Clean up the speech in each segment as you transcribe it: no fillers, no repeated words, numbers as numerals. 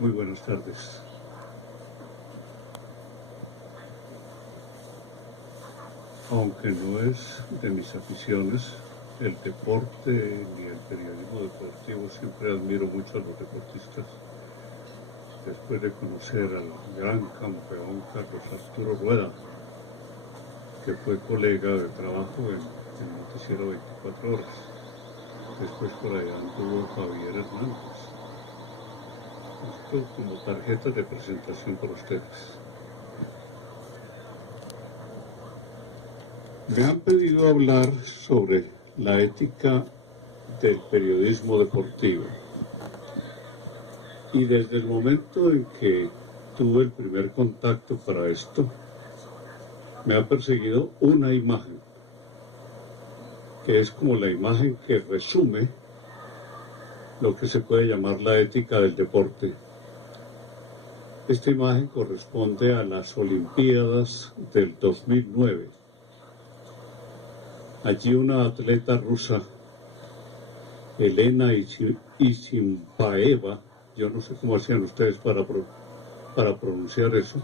Muy buenas tardes. Aunque no es de mis aficiones, el deporte ni el periodismo deportivo, siempre admiro mucho a los deportistas. Después de conocer al gran campeón Carlos Arturo Rueda, que fue colega de trabajo en el noticiero 24 horas. Después por allá anduvo Javier Hernández. Esto como tarjeta de presentación para ustedes. Me han pedido hablar sobre la ética del periodismo deportivo. Y desde el momento en que tuve el primer contacto para esto, me ha perseguido una imagen, que es como la imagen que resume lo que se puede llamar la ética del deporte. Esta imagen corresponde a las Olimpiadas del 2009. Allí una atleta rusa, Elena Isinbaeva, yo no sé cómo hacían ustedes para pronunciar eso,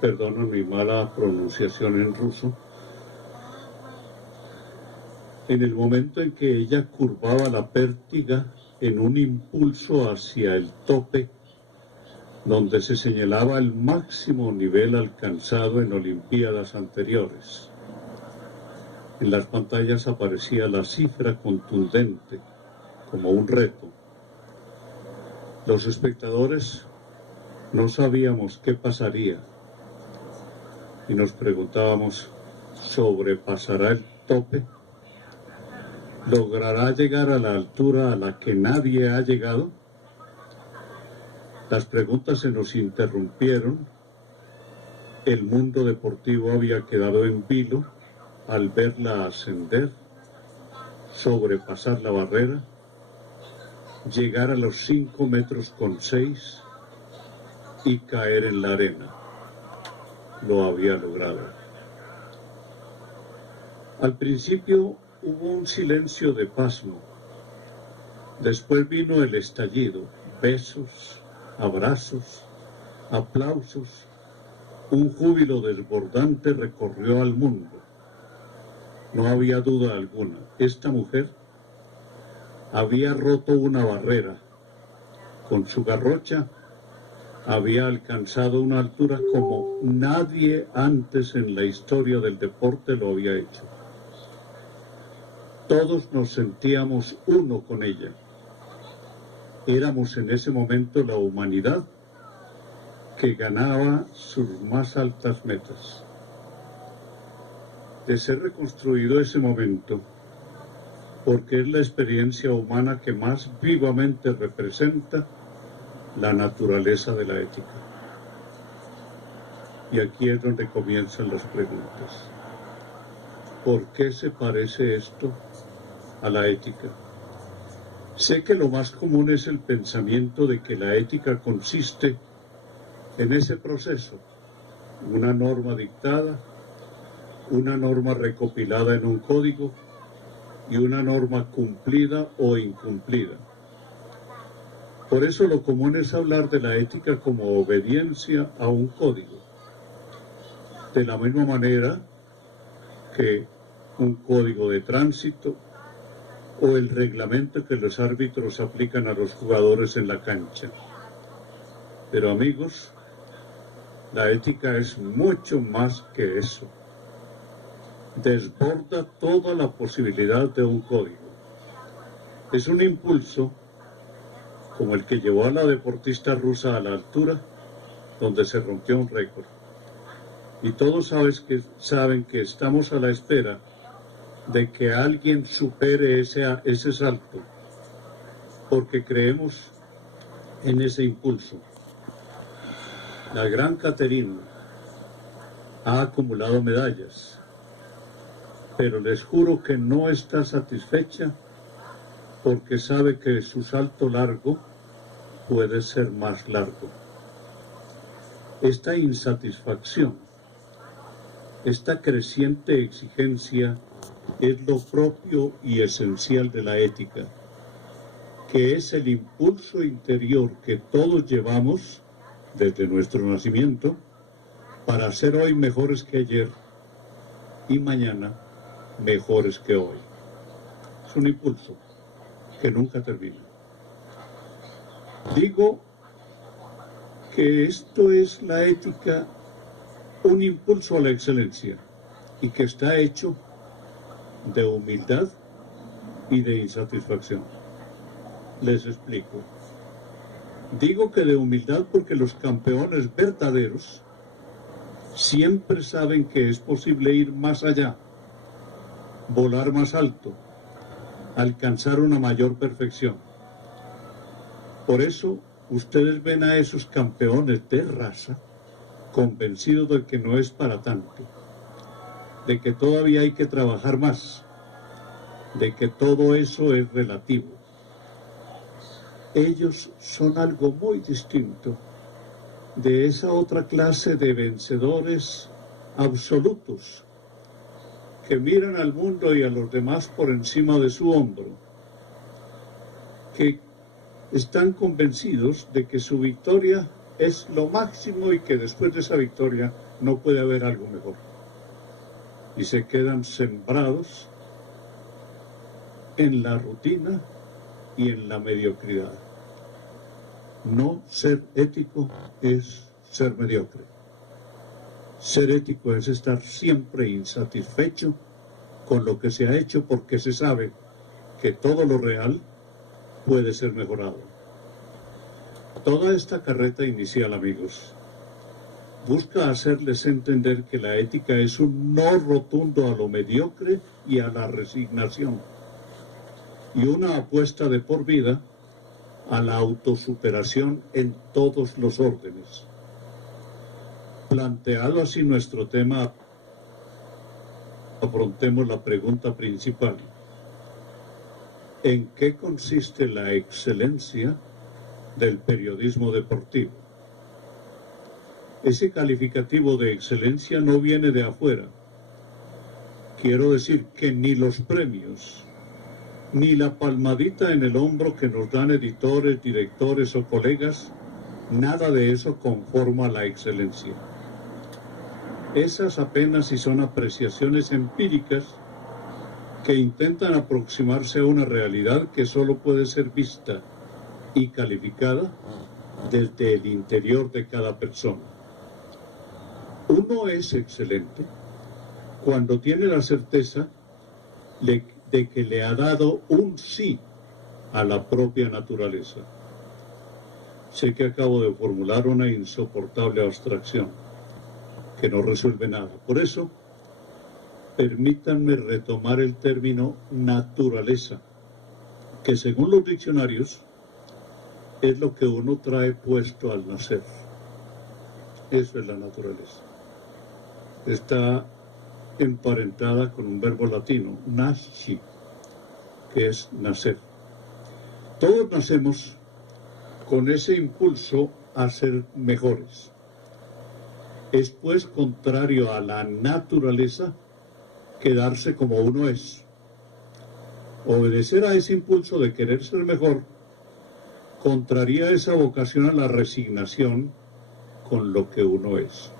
perdonen mi mala pronunciación en ruso. En el momento en que ella curvaba la pértiga en un impulso hacia el tope, donde se señalaba el máximo nivel alcanzado en Olimpiadas anteriores. En las pantallas aparecía la cifra contundente, como un reto. Los espectadores no sabíamos qué pasaría y nos preguntábamos, ¿sobrepasará el tope? ¿Logrará llegar a la altura a la que nadie ha llegado? Las preguntas se nos interrumpieron. El mundo deportivo había quedado en vilo al verla ascender, sobrepasar la barrera, llegar a los 5,6 metros y caer en la arena. Lo había logrado. Al principio hubo un silencio de pasmo. Después vino el estallido, besos, abrazos, aplausos. Un júbilo desbordante recorrió al mundo. No había duda alguna. Esta mujer había roto una barrera. Con su garrocha había alcanzado una altura como nadie antes en la historia del deporte lo había hecho. Todos nos sentíamos uno con ella. Éramos en ese momento la humanidad que ganaba sus más altas metas. De ser reconstruido ese momento, porque es la experiencia humana que más vivamente representa la naturaleza de la ética. Y aquí es donde comienzan las preguntas. ¿Por qué se parece esto a la ética? Sé que lo más común es el pensamiento de que la ética consiste en ese proceso, una norma dictada, una norma recopilada en un código y una norma cumplida o incumplida. Por eso lo común es hablar de la ética como obediencia a un código. De la misma manera que un código de tránsito o el reglamento que los árbitros aplican a los jugadores en la cancha. Pero amigos, la ética es mucho más que eso. Desborda toda la posibilidad de un código. Es un impulso como el que llevó a la deportista rusa a la altura donde se rompió un récord. Y todos saben que estamos a la espera de que alguien supere ese salto, porque creemos en ese impulso. La gran Caterina ha acumulado medallas, pero les juro que no está satisfecha porque sabe que su salto largo puede ser más largo. Esta insatisfacción, esta creciente exigencia es lo propio y esencial de la ética. que es el impulso interior que todos llevamos desde nuestro nacimiento para ser hoy mejores que ayer y mañana mejores que hoy. Es un impulso que nunca termina. Digo que esto es la ética, un impulso a la excelencia, y que está hecho de humildad y de insatisfacción. Les explico. Digo que de humildad porque los campeones verdaderos siempre saben que es posible ir más allá, volar más alto, alcanzar una mayor perfección. Por eso ustedes ven a esos campeones de raza convencidos de que no es para tanto, de que todavía hay que trabajar más, de que todo eso es relativo. Ellos son algo muy distinto de esa otra clase de vencedores absolutos que miran al mundo y a los demás por encima de su hombro, que están convencidos de que su victoria es lo máximo y que después de esa victoria no puede haber algo mejor. Y se quedan sembrados en la rutina y en la mediocridad. No ser ético es ser mediocre. Ser ético es estar siempre insatisfecho con lo que se ha hecho porque se sabe que todo lo real puede ser mejorado. Toda esta carreta inicial, amigos, busca hacerles entender que la ética es un no rotundo a lo mediocre y a la resignación, y una apuesta de por vida a la autosuperación en todos los órdenes. Planteado así nuestro tema, afrontemos la pregunta principal. ¿En qué consiste la excelencia del periodismo deportivo? Ese calificativo de excelencia no viene de afuera. Quiero decir que ni los premios, ni la palmadita en el hombro que nos dan editores, directores o colegas, nada de eso conforma la excelencia. Esas apenas si son apreciaciones empíricas que intentan aproximarse a una realidad que solo puede ser vista y calificada desde el interior de cada persona. Uno es excelente cuando tiene la certeza de que le ha dado un sí a la propia naturaleza. Sé que acabo de formular una insoportable abstracción que no resuelve nada. Por eso, permítanme retomar el término naturaleza, que según los diccionarios es lo que uno trae puesto al nacer. Eso es la naturaleza. Está emparentada con un verbo latino, nasci, que es nacer. Todos nacemos con ese impulso a ser mejores. Es pues contrario a la naturaleza quedarse como uno es. Obedecer a ese impulso de querer ser mejor contraría esa vocación a la resignación con lo que uno es.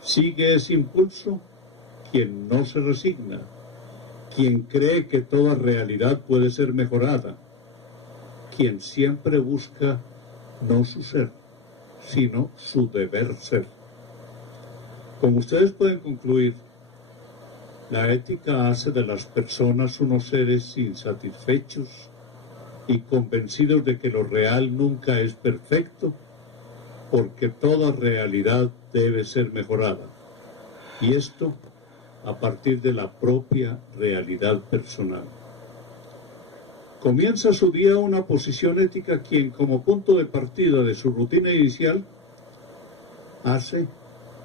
Sigue ese impulso quien no se resigna, quien cree que toda realidad puede ser mejorada, quien siempre busca no su ser, sino su deber ser. Como ustedes pueden concluir, la ética hace de las personas unos seres insatisfechos y convencidos de que lo real nunca es perfecto, porque toda realidad debe ser mejorada. Y esto a partir de la propia realidad personal. Comienza su día una posición ética quien, como punto de partida de su rutina inicial, hace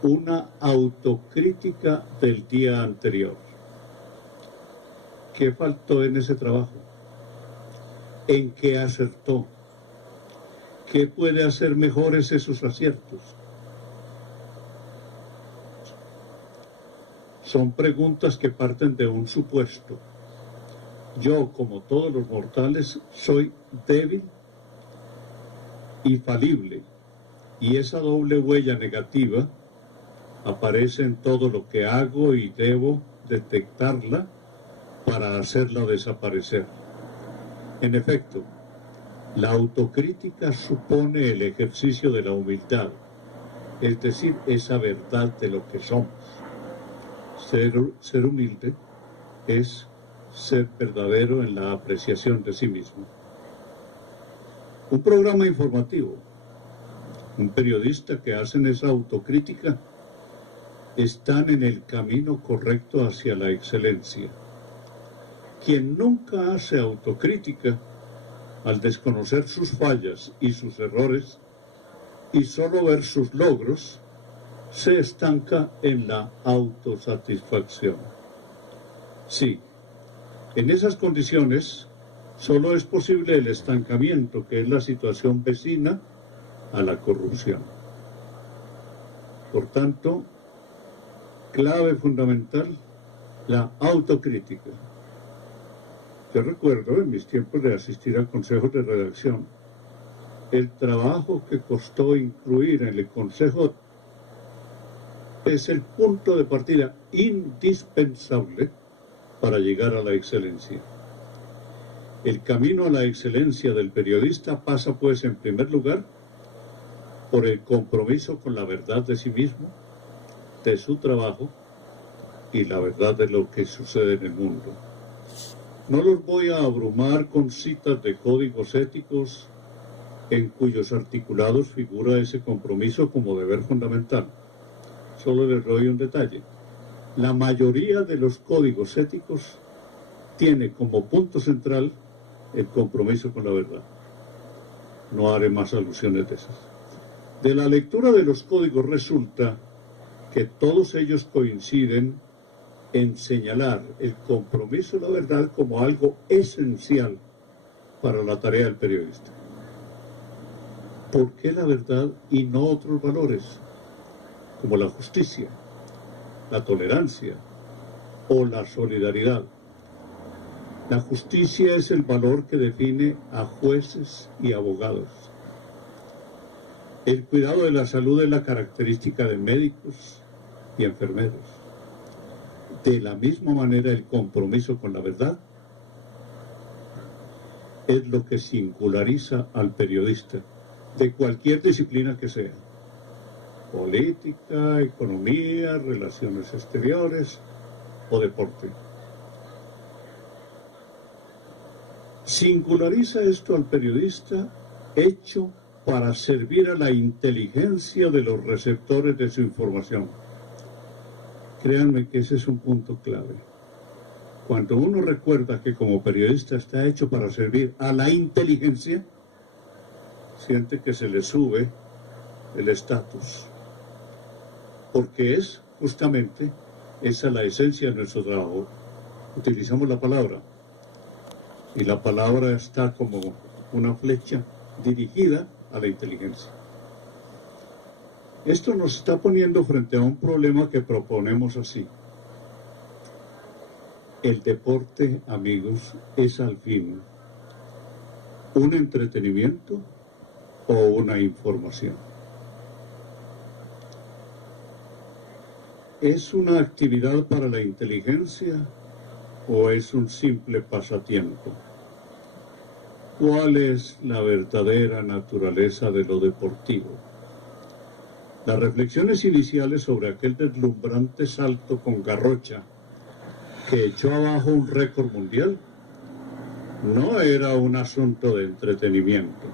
una autocrítica del día anterior. ¿Qué faltó en ese trabajo? ¿En qué acertó? ¿Qué puede hacer mejores esos aciertos? Son preguntas que parten de un supuesto. Yo, como todos los mortales, soy débil y falible, y esa doble huella negativa aparece en todo lo que hago y debo detectarla para hacerla desaparecer. En efecto, la autocrítica supone el ejercicio de la humildad, es decir, esa verdad de lo que somos. Ser humilde es ser verdadero en la apreciación de sí mismo. Un programa informativo, un periodista que hacen esa autocrítica, están en el camino correcto hacia la excelencia. Quien nunca hace autocrítica, al desconocer sus fallas y sus errores, y solo ver sus logros, se estanca en la autosatisfacción. Sí, en esas condiciones solo es posible el estancamiento, que es la situación vecina a la corrupción. Por tanto, clave fundamental, la autocrítica. Yo recuerdo en mis tiempos de asistir a consejos de redacción, el trabajo que costó incluir en el consejo es el punto de partida indispensable para llegar a la excelencia. El camino a la excelencia del periodista pasa, pues, en primer lugar, por el compromiso con la verdad de sí mismo, de su trabajo y la verdad de lo que sucede en el mundo. No los voy a abrumar con citas de códigos éticos en cuyos articulados figura ese compromiso como deber fundamental. Solo les doy un detalle. La mayoría de los códigos éticos tiene como punto central el compromiso con la verdad. No haré más alusiones de esas. De la lectura de los códigos resulta que todos ellos coinciden en señalar el compromiso con la verdad como algo esencial para la tarea del periodista. ¿Por qué la verdad y no otros valores, como la justicia, la tolerancia o la solidaridad? La justicia es el valor que define a jueces y abogados. El cuidado de la salud es la característica de médicos y enfermeros. De la misma manera, el compromiso con la verdad es lo que singulariza al periodista, de cualquier disciplina que sea: política, economía, relaciones exteriores o deporte. Singulariza esto al periodista hecho para servir a la inteligencia de los receptores de su información. Créanme que ese es un punto clave. Cuando uno recuerda que como periodista está hecho para servir a la inteligencia, siente que se le sube el estatus. Porque es justamente esa la esencia de nuestro trabajo. Utilizamos la palabra. Y la palabra está como una flecha dirigida a la inteligencia. Esto nos está poniendo frente a un problema que proponemos así. El deporte, amigos, es al fin un entretenimiento o una información. ¿Es una actividad para la inteligencia o es un simple pasatiempo? ¿Cuál es la verdadera naturaleza de lo deportivo? Las reflexiones iniciales sobre aquel deslumbrante salto con Garrocha que echó abajo un récord mundial no era un asunto de entretenimiento.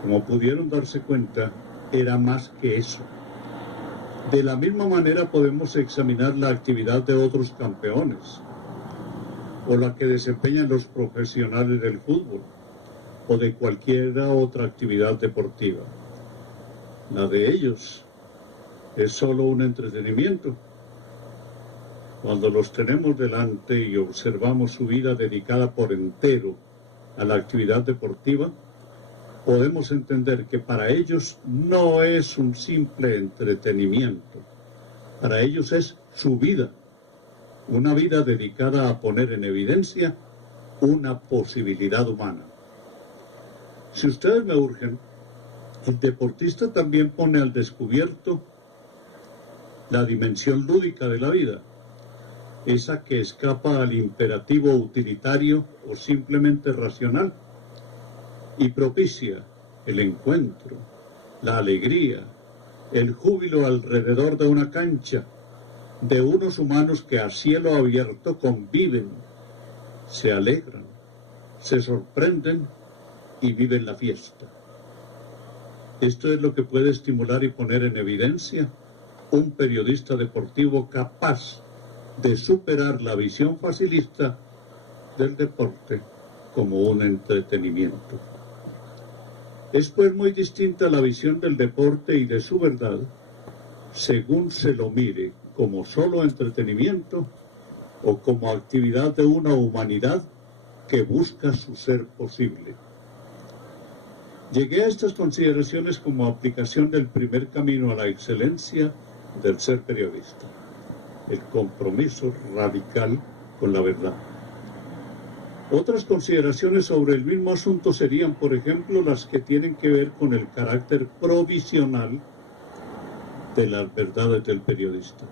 Como pudieron darse cuenta, era más que eso. De la misma manera podemos examinar la actividad de otros campeones, o la que desempeñan los profesionales del fútbol, o de cualquier otra actividad deportiva. La de ellos es solo un entretenimiento. Cuando los tenemos delante y observamos su vida dedicada por entero a la actividad deportiva, podemos entender que para ellos no es un simple entretenimiento. Para ellos es su vida, una vida dedicada a poner en evidencia una posibilidad humana. Si ustedes me urgen, el deportista también pone al descubierto la dimensión lúdica de la vida, esa que escapa al imperativo utilitario o simplemente racional, y propicia el encuentro, la alegría, el júbilo alrededor de una cancha, de unos humanos que a cielo abierto conviven, se alegran, se sorprenden y viven la fiesta. Esto es lo que puede estimular y poner en evidencia un periodista deportivo capaz de superar la visión facilista del deporte como un entretenimiento. Es pues muy distinta la visión del deporte y de su verdad según se lo mire como solo entretenimiento o como actividad de una humanidad que busca su ser posible. Llegué a estas consideraciones como aplicación del primer camino a la excelencia del ser periodista, el compromiso radical con la verdad. Otras consideraciones sobre el mismo asunto serían, por ejemplo, las que tienen que ver con el carácter provisional de las verdades del periodista.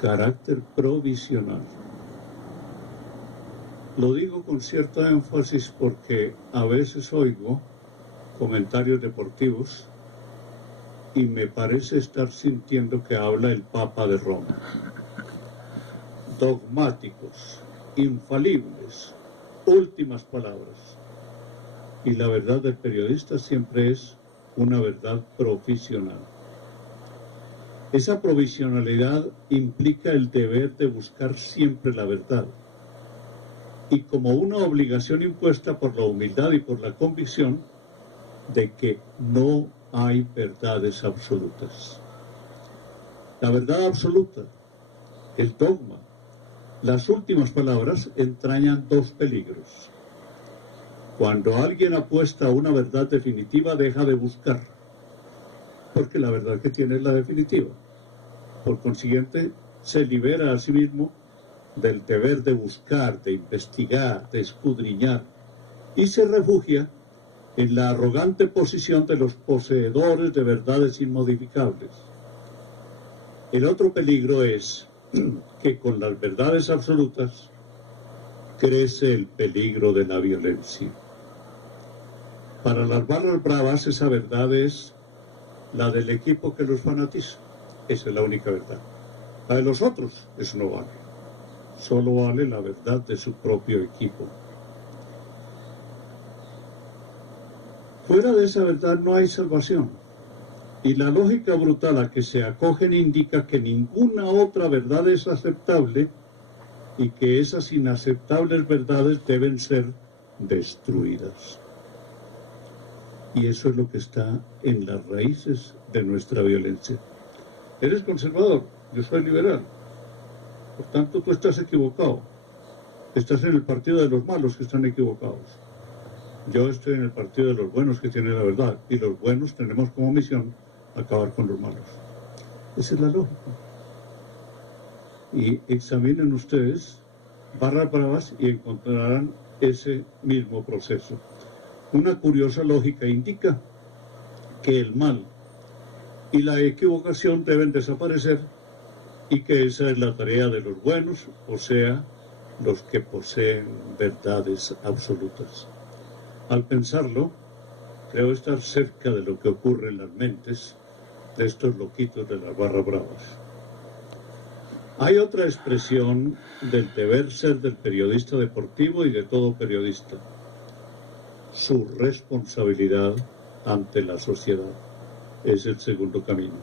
Carácter provisional. Lo digo con cierto énfasis porque a veces oigo comentarios deportivos y me parece estar sintiendo que habla el Papa de Roma. Dogmáticos, infalibles, últimas palabras. Y la verdad del periodista siempre es una verdad provisional. Esa provisionalidad implica el deber de buscar siempre la verdad. Y como una obligación impuesta por la humildad y por la convicción de que no hay verdades absolutas. La verdad absoluta, el dogma, las últimas palabras entrañan dos peligros. Cuando alguien apuesta a una verdad definitiva, deja de buscar, porque la verdad que tiene es la definitiva. Por consiguiente, se libera a sí mismo del deber de buscar, de investigar, de escudriñar, y se refugia en la arrogante posición de los poseedores de verdades inmodificables. El otro peligro es que con las verdades absolutas crece el peligro de la violencia. Para las barras bravas esa verdad es la del equipo que los fanatiza. Esa es la única verdad. La de los otros, eso no vale. Solo vale la verdad de su propio equipo. Fuera de esa verdad no hay salvación. Y la lógica brutal a que se acogen indica que ninguna otra verdad es aceptable y que esas inaceptables verdades deben ser destruidas. Y eso es lo que está en las raíces de nuestra violencia. Eres conservador, yo soy liberal. Por tanto, tú estás equivocado. Estás en el partido de los malos que están equivocados. Yo estoy en el partido de los buenos que tienen la verdad. Y los buenos tenemos como misión acabar con los malos. Esa es la lógica. Y examinen ustedes barras bravas y encontrarán ese mismo proceso. Una curiosa lógica indica que el mal y la equivocación deben desaparecer y que esa es la tarea de los buenos, o sea, los que poseen verdades absolutas. Al pensarlo, creo estar cerca de lo que ocurre en las mentes de estos loquitos de las barras bravas. Hay otra expresión del deber ser del periodista deportivo y de todo periodista: su responsabilidad ante la sociedad. Es el segundo camino.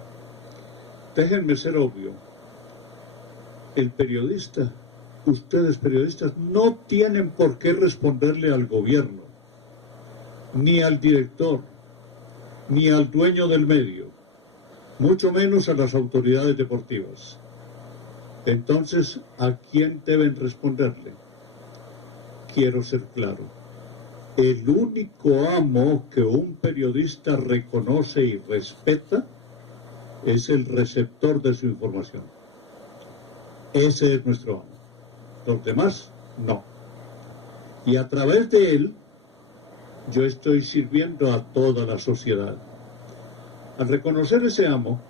Déjenme ser obvio. El periodista, ustedes periodistas, no tienen por qué responderle al gobierno, ni al director, ni al dueño del medio, mucho menos a las autoridades deportivas. Entonces, ¿a quién deben responderle? Quiero ser claro. El único amo que un periodista reconoce y respeta es el receptor de su información. Ese es nuestro amo. los demás no. Y a través de él, yo estoy sirviendo a toda la sociedad. Al reconocer ese amo,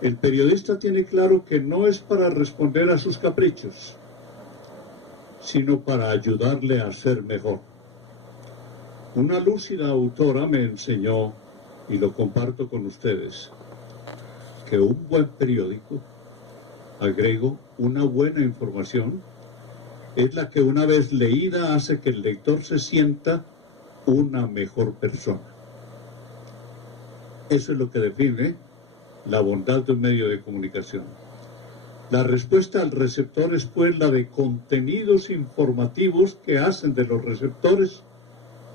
el periodista tiene claro que no es para responder a sus caprichos, sino para ayudarle a ser mejor. Una lúcida autora me enseñó, y lo comparto con ustedes, que un buen periódico, agrego, una buena información, es la que una vez leída hace que el lector se sienta una mejor persona. Eso es lo que define la bondad de un medio de comunicación. La respuesta al receptor es pues la de contenidos informativos que hacen de los receptores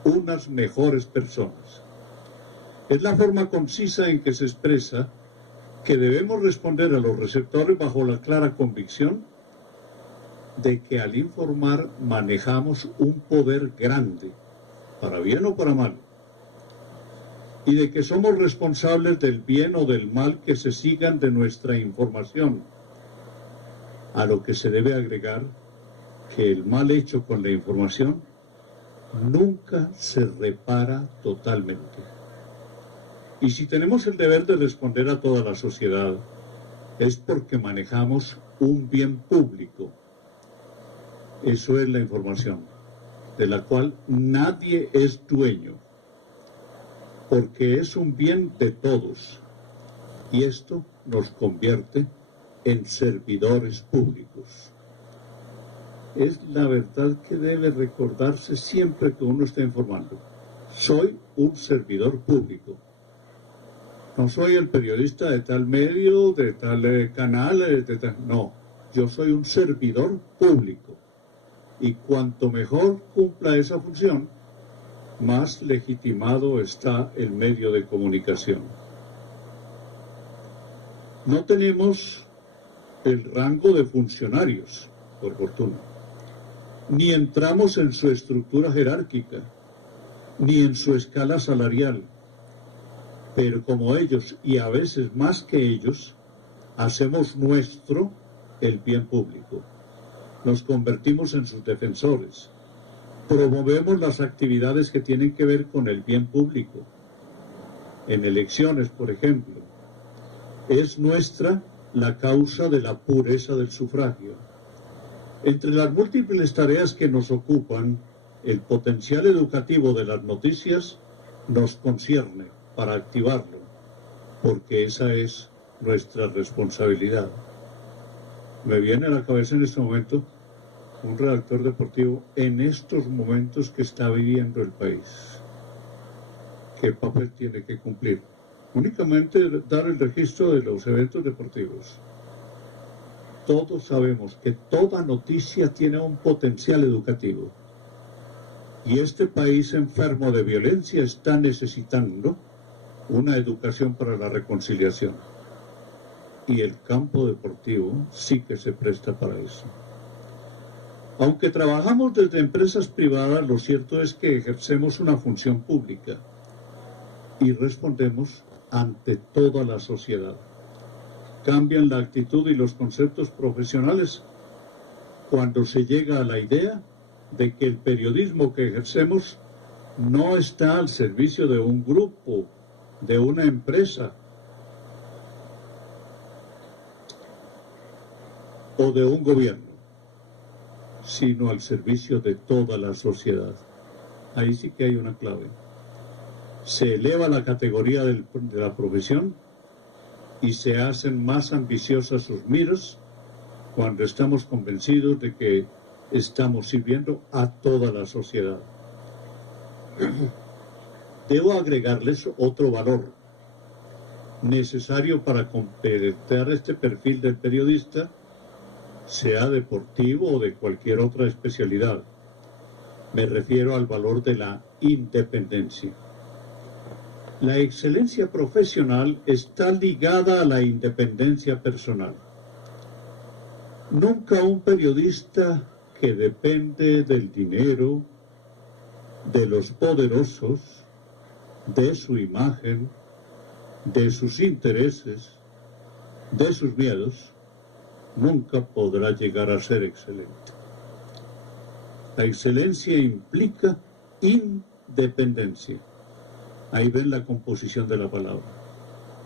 unas mejores personas. Es la forma concisa en que se expresa que debemos responder a los receptores bajo la clara convicción de que al informar manejamos un poder grande, para bien o para mal, y de que somos responsables del bien o del mal que se sigan de nuestra información, a lo que se debe agregar que el mal hecho con la información nunca se repara totalmente. Y si tenemos el deber de responder a toda la sociedad, es porque manejamos un bien público. Eso es la información, de la cual nadie es dueño, porque es un bien de todos, y esto nos convierte en servidores públicos. Es la verdad que debe recordarse siempre que uno está informando. Soy un servidor público. No soy el periodista de tal medio, de tal canal, no. Yo soy un servidor público. Y cuanto mejor cumpla esa función, más legitimado está el medio de comunicación. No tenemos el rango de funcionarios, por fortuna, ni entramos en su estructura jerárquica, ni en su escala salarial, pero como ellos, y a veces más que ellos, hacemos nuestro el bien público. Nos convertimos en sus defensores. Promovemos las actividades que tienen que ver con el bien público. En elecciones, por ejemplo, es nuestra la causa de la pureza del sufragio. Entre las múltiples tareas que nos ocupan, el potencial educativo de las noticias nos concierne para activarlo, porque esa es nuestra responsabilidad. Me viene a la cabeza en este momento un redactor deportivo en estos momentos que está viviendo el país. ¿Qué papel tiene que cumplir? Únicamente dar el registro de los eventos deportivos. Todos sabemos que toda noticia tiene un potencial educativo. Y este país enfermo de violencia está necesitando una educación para la reconciliación. Y el campo deportivo sí que se presta para eso. Aunque trabajamos desde empresas privadas, lo cierto es que ejercemos una función pública y respondemos ante toda la sociedad. Cambian la actitud y los conceptos profesionales cuando se llega a la idea de que el periodismo que ejercemos no está al servicio de un grupo, de una empresa o de un gobierno, sino al servicio de toda la sociedad. Ahí sí que hay una clave. Se eleva la categoría de la profesión y se hacen más ambiciosas sus miras cuando estamos convencidos de que estamos sirviendo a toda la sociedad. Debo agregarles otro valor necesario para completar este perfil del periodista, sea deportivo o de cualquier otra especialidad. Me refiero al valor de la independencia. La excelencia profesional está ligada a la independencia personal. Nunca un periodista que depende del dinero, de los poderosos, de su imagen, de sus intereses, de sus miedos, nunca podrá llegar a ser excelente. La excelencia implica independencia. Ahí ven la composición de la palabra.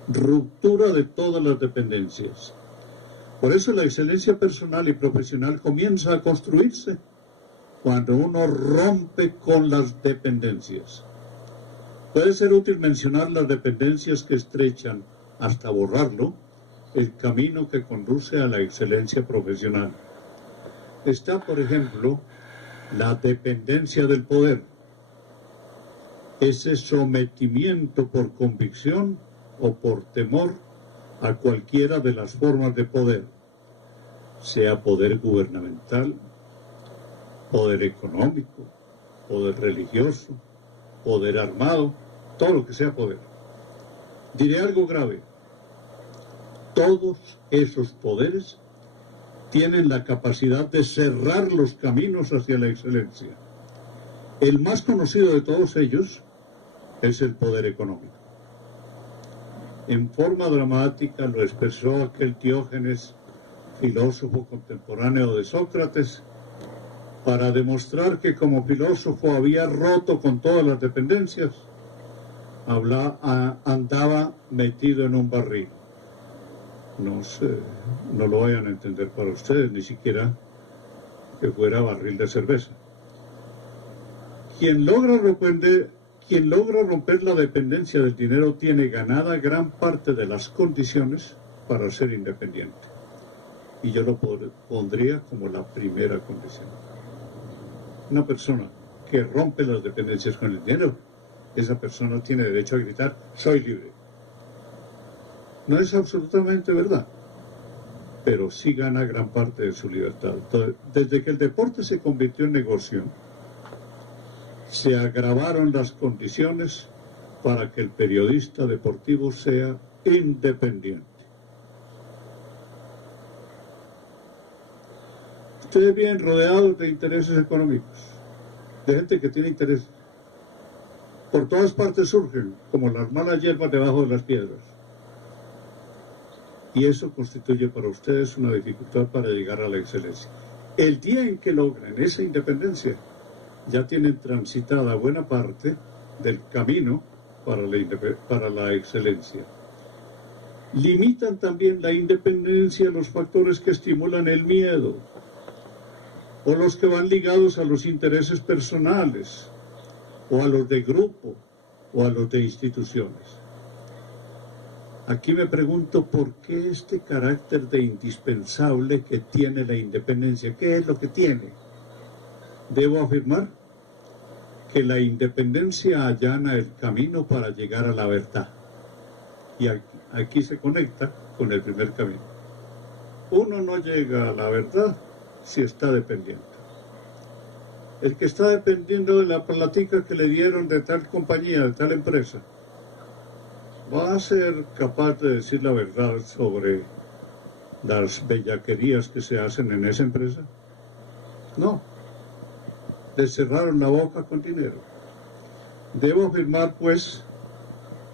Ruptura de todas las dependencias. Por eso la excelencia personal y profesional comienza a construirse cuando uno rompe con las dependencias. Puede ser útil mencionar las dependencias que estrechan, hasta borrarlo, el camino que conduce a la excelencia profesional. Está, por ejemplo, la dependencia del poder, ese sometimiento por convicción o por temor a cualquiera de las formas de poder, sea poder gubernamental, poder económico, poder religioso, poder armado, todo lo que sea poder. Diré algo grave: todos esos poderes tienen la capacidad de cerrar los caminos hacia la excelencia. El más conocido de todos ellos es el poder económico. En forma dramática lo expresó aquel Diógenes, filósofo contemporáneo de Sócrates, para demostrar que como filósofo había roto con todas las dependencias. Andaba metido en un barril. No sé, no lo vayan a entender para ustedes, ni siquiera que fuera barril de cerveza. Quien logra romper la dependencia del dinero tiene ganada gran parte de las condiciones para ser independiente. Y yo lo pondría como la primera condición. Una persona que rompe las dependencias con el dinero, esa persona tiene derecho a gritar: soy libre. No es absolutamente verdad, pero sí gana gran parte de su libertad. Entonces, desde que el deporte se convirtió en negocio, se agravaron las condiciones para que el periodista deportivo sea independiente. Ustedes vienen rodeados de intereses económicos, de gente que tiene interés. Por todas partes surgen, como las malas hierbas debajo de las piedras. Y eso constituye para ustedes una dificultad para llegar a la excelencia. El día en que logren esa independencia, ya tienen transitada buena parte del camino para la excelencia. Limitan también la independencia los factores que estimulan el miedo, o los que van ligados a los intereses personales, o a los de grupo, o a los de instituciones. Aquí me pregunto, ¿por qué este carácter de indispensable que tiene la independencia? ¿Qué es lo que tiene? Debo afirmar que la independencia allana el camino para llegar a la verdad. Y aquí se conecta con el primer camino. Uno no llega a la verdad si está dependiente. El que está dependiendo de la platica que le dieron de tal compañía, de tal empresa, ¿va a ser capaz de decir la verdad sobre las bellaquerías que se hacen en esa empresa? No. Le cerraron la boca con dinero. Debo afirmar, pues,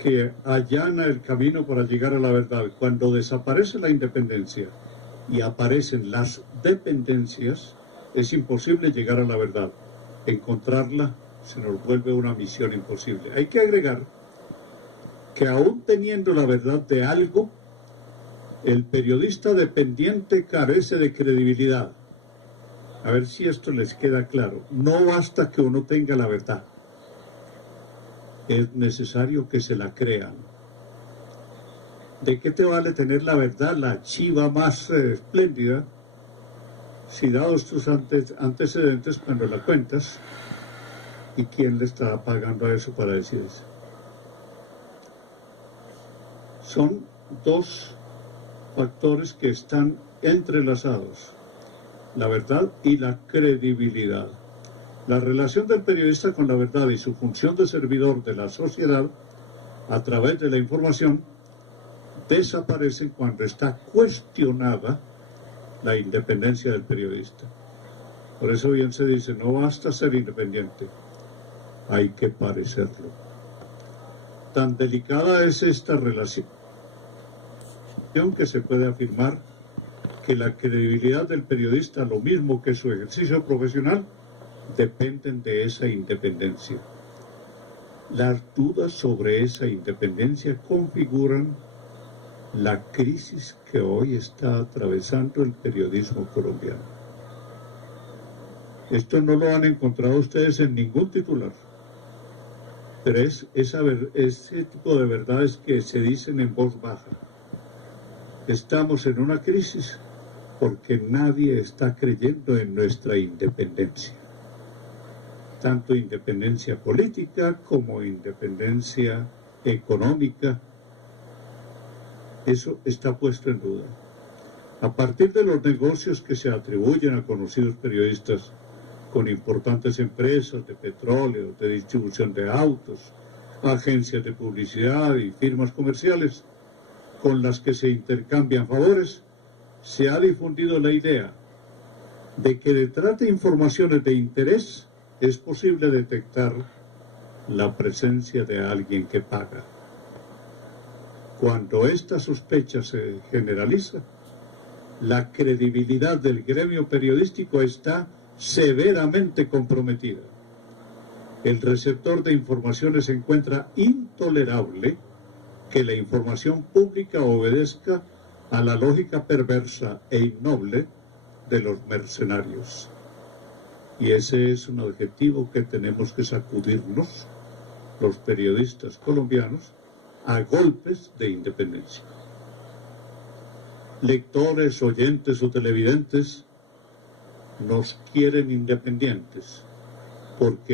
que allana el camino para llegar a la verdad. Cuando desaparece la independencia y aparecen las dependencias, es imposible llegar a la verdad. Encontrarla se nos vuelve una misión imposible. Hay que agregar que aún teniendo la verdad de algo, el periodista dependiente carece de credibilidad. A ver si esto les queda claro. No basta que uno tenga la verdad. Es necesario que se la crean. ¿De qué te vale tener la verdad, la chiva más espléndida, si dados tus antecedentes cuando la cuentas? ¿Y quién le está pagando a eso para decir eso? Son dos factores que están entrelazados: la verdad y la credibilidad. La relación del periodista con la verdad y su función de servidor de la sociedad a través de la información desaparecen cuando está cuestionada la independencia del periodista. Por eso bien se dice, no basta ser independiente, hay que parecerlo. Tan delicada es esta relación que se puede afirmar que la credibilidad del periodista, lo mismo que su ejercicio profesional, dependen de esa independencia. Las dudas sobre esa independencia configuran la crisis que hoy está atravesando el periodismo colombiano. Esto no lo han encontrado ustedes en ningún titular, pero es ese tipo de verdades que se dicen en voz baja. Estamos en una crisis porque nadie está creyendo en nuestra independencia. Tanto independencia política como independencia económica, eso está puesto en duda. A partir de los negocios que se atribuyen a conocidos periodistas con importantes empresas de petróleo, de distribución de autos, agencias de publicidad y firmas comerciales con las que se intercambian favores, se ha difundido la idea de que detrás de informaciones de interés es posible detectar la presencia de alguien que paga. Cuando esta sospecha se generaliza, la credibilidad del gremio periodístico está severamente comprometida. El receptor de informaciones encuentra intolerable que la información pública obedezca a la lógica perversa e innoble de los mercenarios. Y ese es un objetivo que tenemos que sacudirnos los periodistas colombianos a golpes de independencia. Lectores, oyentes o televidentes nos quieren independientes porque